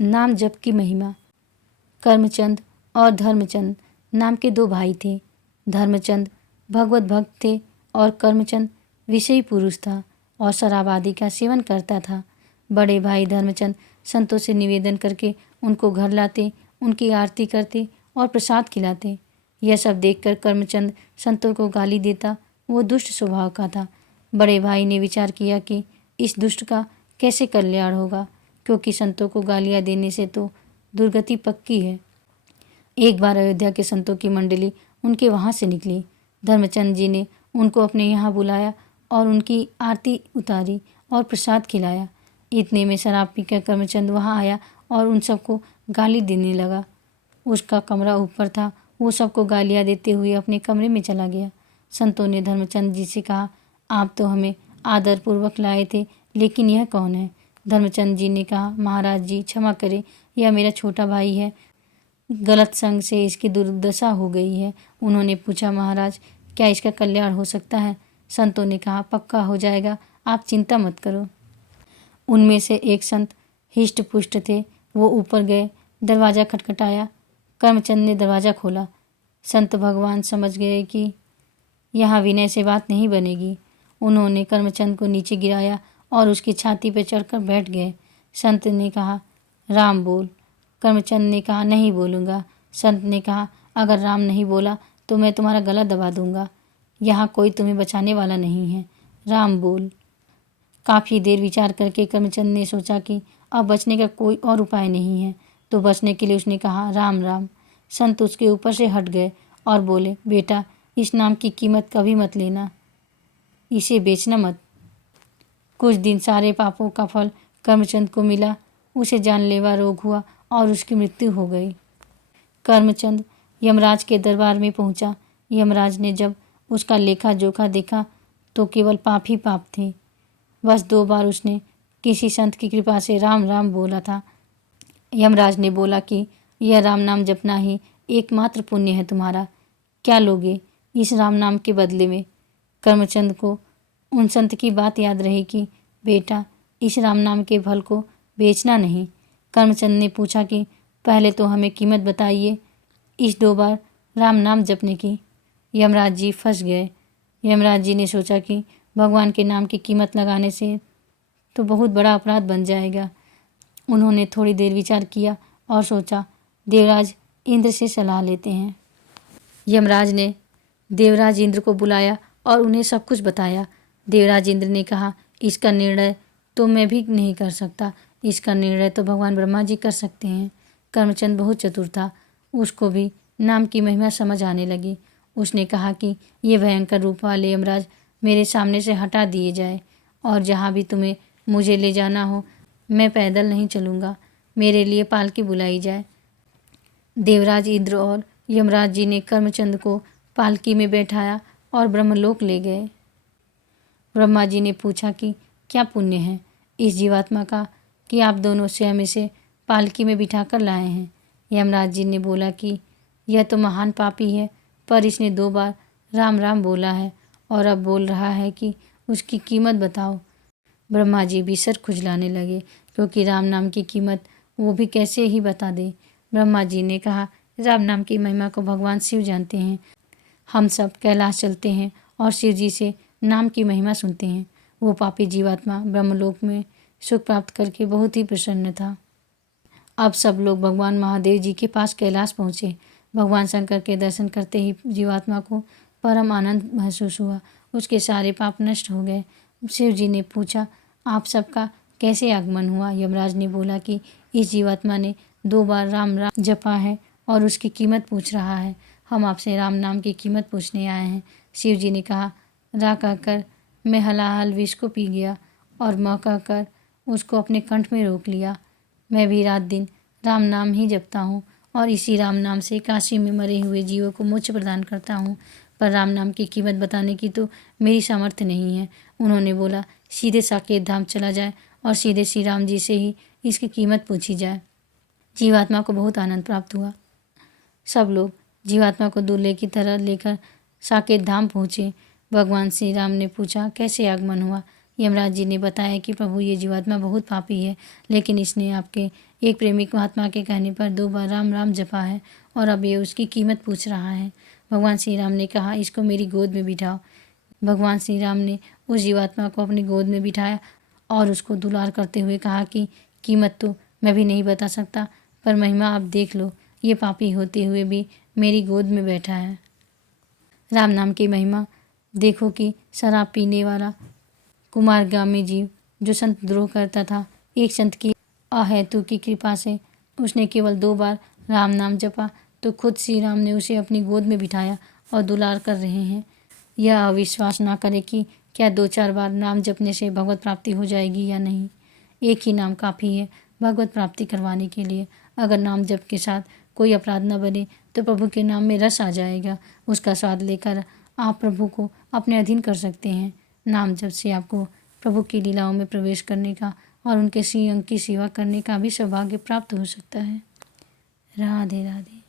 नाम जप की महिमा। कर्मचंद और धर्मचंद नाम के दो भाई थे। धर्मचंद भगवत भक्त थे और कर्मचंद विषयी पुरुष था और शराब आदि का सेवन करता था। बड़े भाई धर्मचंद संतों से निवेदन करके उनको घर लाते, उनकी आरती करते और प्रसाद खिलाते। यह सब देखकर कर्मचंद संतों को गाली देता। वो दुष्ट स्वभाव का था। बड़े भाई ने विचार किया कि इस दुष्ट का कैसे कल्याण होगा, क्योंकि संतों को गालियाँ देने से तो दुर्गति पक्की है। एक बार अयोध्या के संतों की मंडली उनके वहाँ से निकली। धर्मचंद जी ने उनको अपने यहाँ बुलाया और उनकी आरती उतारी और प्रसाद खिलाया। इतने में शराब पीकर कर्मचंद वहाँ आया और उन सबको गाली देने लगा। उसका कमरा ऊपर था। वो सबको गालियाँ देते हुए अपने कमरे में चला गया। संतों ने धर्मचंद जी से कहा, आप तो हमें आदरपूर्वक लाए थे, लेकिन यह कौन है? धर्मचंद जी ने कहा, महाराज जी क्षमा करें, यह मेरा छोटा भाई है। गलत संग से इसकी दुर्दशा हो गई है। उन्होंने पूछा, महाराज क्या इसका कल्याण हो सकता है? संतों ने कहा, पक्का हो जाएगा, आप चिंता मत करो। उनमें से एक संत हिष्ट पुष्ट थे। वो ऊपर गए, दरवाज़ा खटखटाया। कर्मचंद ने दरवाज़ा खोला। संत भगवान समझ गए कि यहाँ विनय से बात नहीं बनेगी। उन्होंने कर्मचंद को नीचे गिराया और उसकी छाती पर चढ़कर बैठ गए। संत ने कहा, राम बोल। कर्मचंद ने कहा, नहीं बोलूँगा। संत ने कहा, अगर राम नहीं बोला तो मैं तुम्हारा गला दबा दूंगा। यहाँ कोई तुम्हें बचाने वाला नहीं है, राम बोल। काफ़ी देर विचार करके कर्मचंद ने सोचा कि अब बचने का कोई और उपाय नहीं है, तो बचने के लिए उसने कहा, राम राम। संत उसके ऊपर से हट गए और बोले, बेटा इस नाम की कीमत कभी मत लेना, इसे बेचना मत। कुछ दिन सारे पापों का फल कर्मचंद को मिला। उसे जानलेवा रोग हुआ और उसकी मृत्यु हो गई। कर्मचंद यमराज के दरबार में पहुंचा। यमराज ने जब उसका लेखा जोखा देखा तो केवल पाप ही पाप थे। बस 2 बार उसने किसी संत की कृपा से राम राम बोला था। यमराज ने बोला कि यह राम नाम जपना ही एकमात्र पुण्य है तुम्हारा, क्या लोगे इस राम नाम के बदले में? कर्मचंद को उन संत की बात याद रही कि बेटा इस राम नाम के फल को बेचना नहीं। कर्मचंद ने पूछा कि पहले तो हमें कीमत बताइए इस 2 बार राम नाम जपने की। यमराज जी फंस गए। यमराज जी ने सोचा कि भगवान के नाम की कीमत लगाने से तो बहुत बड़ा अपराध बन जाएगा। उन्होंने थोड़ी देर विचार किया और सोचा, देवराज इंद्र से सलाह लेते हैं। यमराज ने देवराज इंद्र को बुलाया और उन्हें सब कुछ बताया। देवराज इंद्र ने कहा, इसका निर्णय तो मैं भी नहीं कर सकता, इसका निर्णय तो भगवान ब्रह्मा जी कर सकते हैं। कर्मचंद बहुत चतुर था, उसको भी नाम की महिमा समझ आने लगी। उसने कहा कि ये भयंकर रूप वाले यमराज मेरे सामने से हटा दिए जाए और जहाँ भी तुम्हें मुझे ले जाना हो मैं पैदल नहीं चलूँगा, मेरे लिए पालकी बुलाई जाए। देवराज इंद्र और यमराज जी ने कर्मचंद को पालकी में बैठाया और ब्रह्मलोक ले गए। ब्रह्मा जी ने पूछा कि क्या पुण्य है इस जीवात्मा का कि आप दोनों स्वयं इसे पालकी में बिठा कर लाए हैं? यमराज जी ने बोला कि यह तो महान पापी है, पर इसने 2 बार राम राम बोला है और अब बोल रहा है कि उसकी कीमत बताओ। ब्रह्मा जी भी सर खुजलाने लगे, क्योंकि राम नाम की कीमत वो भी कैसे ही बता दे। ब्रह्मा जी ने कहा, राम नाम की महिमा को भगवान शिव जानते हैं। हम सब कैलाश चलते हैं और शिव जी से नाम की महिमा सुनते हैं। वो पापी जीवात्मा ब्रह्मलोक में सुख प्राप्त करके बहुत ही प्रसन्न था। अब सब लोग भगवान महादेव जी के पास कैलाश पहुँचे। भगवान शंकर के दर्शन करते ही जीवात्मा को परम आनंद महसूस हुआ। उसके सारे पाप नष्ट हो गए। शिव जी ने पूछा, आप सबका कैसे आगमन हुआ? यमराज ने बोला कि इस जीवात्मा ने 2 बार राम राम जपा है और उसकी कीमत पूछ रहा है। हम आपसे राम नाम की कीमत पूछने आए हैं। शिव जी ने कहा, रा कहकर मैं हलाहल विष को पी गया और म कहकर उसको अपने कंठ में रोक लिया। मैं भी रात दिन राम नाम ही जपता हूँ और इसी राम नाम से काशी में मरे हुए जीवों को मोक्ष प्रदान करता हूँ, पर राम नाम की कीमत बताने की तो मेरी सामर्थ्य नहीं है। उन्होंने बोला, सीधे साकेत धाम चला जाए और सीधे श्री राम जी से ही इसकी कीमत पूछी जाए। जीवात्मा को बहुत आनंद प्राप्त हुआ। सब लोग जीवात्मा को दूल्हे की तरह लेकर साकेत धाम पहुँचे। भगवान श्री राम ने पूछा, कैसे आगमन हुआ? यमराज जी ने बताया कि प्रभु ये जीवात्मा बहुत पापी है, लेकिन इसने आपके एक प्रेमिक महात्मा के कहने पर 2 बार राम राम जपा है और अब ये उसकी कीमत पूछ रहा है। भगवान श्री राम ने कहा, इसको मेरी गोद में बिठाओ। भगवान श्री राम ने उस जीवात्मा को अपनी गोद में बिठाया और उसको दुलार करते हुए कहा कि कीमत तो मैं भी नहीं बता सकता, पर महिमा आप देख लो, ये पापी होते हुए भी मेरी गोद में बैठा है। राम नाम की महिमा देखो कि शराब पीने वाला कुमारगामी जीव जो संत द्रोह करता था, एक संत की अहेतु की कृपा से उसने केवल 2 बार राम नाम जपा तो खुद श्री राम ने उसे अपनी गोद में बिठाया और दुलार कर रहे हैं। यह अविश्वास ना करे कि क्या 2-4 बार नाम जपने से भगवत प्राप्ति हो जाएगी या नहीं। एक ही नाम काफ़ी है भगवत प्राप्ति करवाने के लिए। अगर नाम जप के साथ कोई अपराध न बने तो प्रभु के नाम में रस आ जाएगा। उसका स्वाद लेकर आप प्रभु को अपने अधीन कर सकते हैं। नाम जप से आपको प्रभु की लीलाओं में प्रवेश करने का और उनके श्री अंग की सेवा करने का भी सौभाग्य प्राप्त हो सकता है। राधे राधे।